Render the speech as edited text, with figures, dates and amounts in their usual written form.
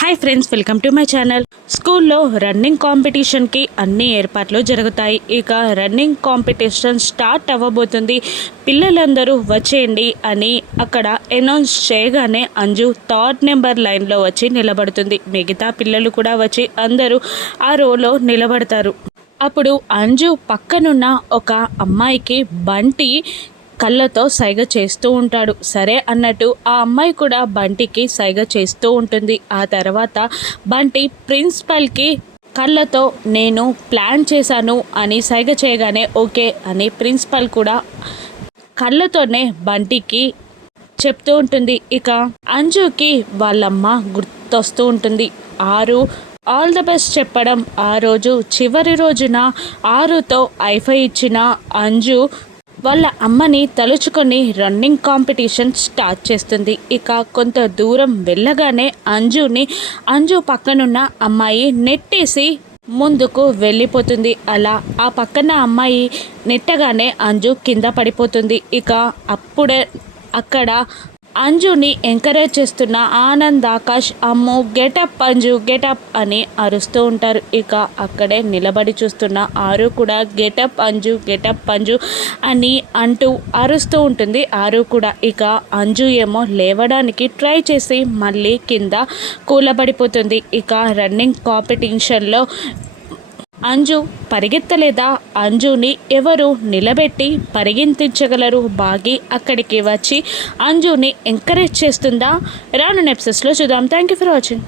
Hi friends, welcome to my channel. స్కూల్లో running కాంపిటీషన్కి అన్ని ఏర్పాట్లు జరుగుతాయి. ఇక రన్నింగ్ కాంపిటీషన్ స్టార్ట్ అవ్వబోతుంది. పిల్లలందరూ వచ్చేయండి అని అక్కడ అనౌన్స్ చేయగానే అంజు థర్డ్ నెంబర్ లైన్లో వచ్చి నిలబడుతుంది. మిగతా పిల్లలు కూడా వచ్చి అందరూ ఆ రోలో నిలబడతారు. అప్పుడు అంజు పక్కనున్న ఒక అమ్మాయికి బంటి కళ్ళతో సైగ చేస్తూ ఉంటాడు. సరే అన్నట్టు ఆ అమ్మాయి కూడా బంటికి సైగ చేస్తూ ఉంటుంది. ఆ తర్వాత బంటి ప్రిన్సిపల్కి కళ్ళతో నేను ప్లాన్ చేశాను అని సైగ చేయగానే ఓకే అని ప్రిన్సిపల్ కూడా కళ్ళతోనే బంటికి చెప్తూ ఉంటుంది. ఇక అంజుకి వాళ్ళమ్మ గుర్తొస్తూ ఉంటుంది. ఆల్ ద బెస్ట్ చెప్పడం ఆ రోజు చివరి రోజున ఆరుతో ఐఫై ఇచ్చిన అంజు వాళ్ళ అమ్మని తలుచుకొని రన్నింగ్ కాంపిటీషన్ స్టార్ట్ చేస్తుంది. ఇక కొంత దూరం వెళ్ళగానే అంజు పక్కనున్న అమ్మాయి నెట్టేసి ముందుకు వెళ్ళిపోతుంది. అలా ఆ పక్కన అమ్మాయి నెట్టగానే అంజు కింద పడిపోతుంది. ఇక అప్పుడే అక్కడ అంజుని ఎంకరేజ్ చేస్తున్న ఆనంద్, ఆకాష్ అమ్ము గెటప్ అంజు గెటప్ అని అరుస్తూ ఉంటారు. ఇక అక్కడే నిలబడి చూస్తున్న ఆరు కూడా గెటప్ అంజు అని అంటూ అరుస్తూ ఉంటుంది. ఆరు కూడా ఇక అంజు ఏమో లేవడానికి ట్రై చేసి మళ్ళీ కింద కూలబడిపోతుంది. ఇక రన్నింగ్ కాంపిటీషన్లో అంజు పరిగెత్తలేదా? అంజుని ఎవరు నిలబెట్టి పరిగెత్తించగలరు? బాగి అక్కడికి వచ్చి అంజుని ఎంకరేజ్ చేస్తుందా? రాను ఎపిసోడ్స్లో చూద్దాం. Thank you for watching.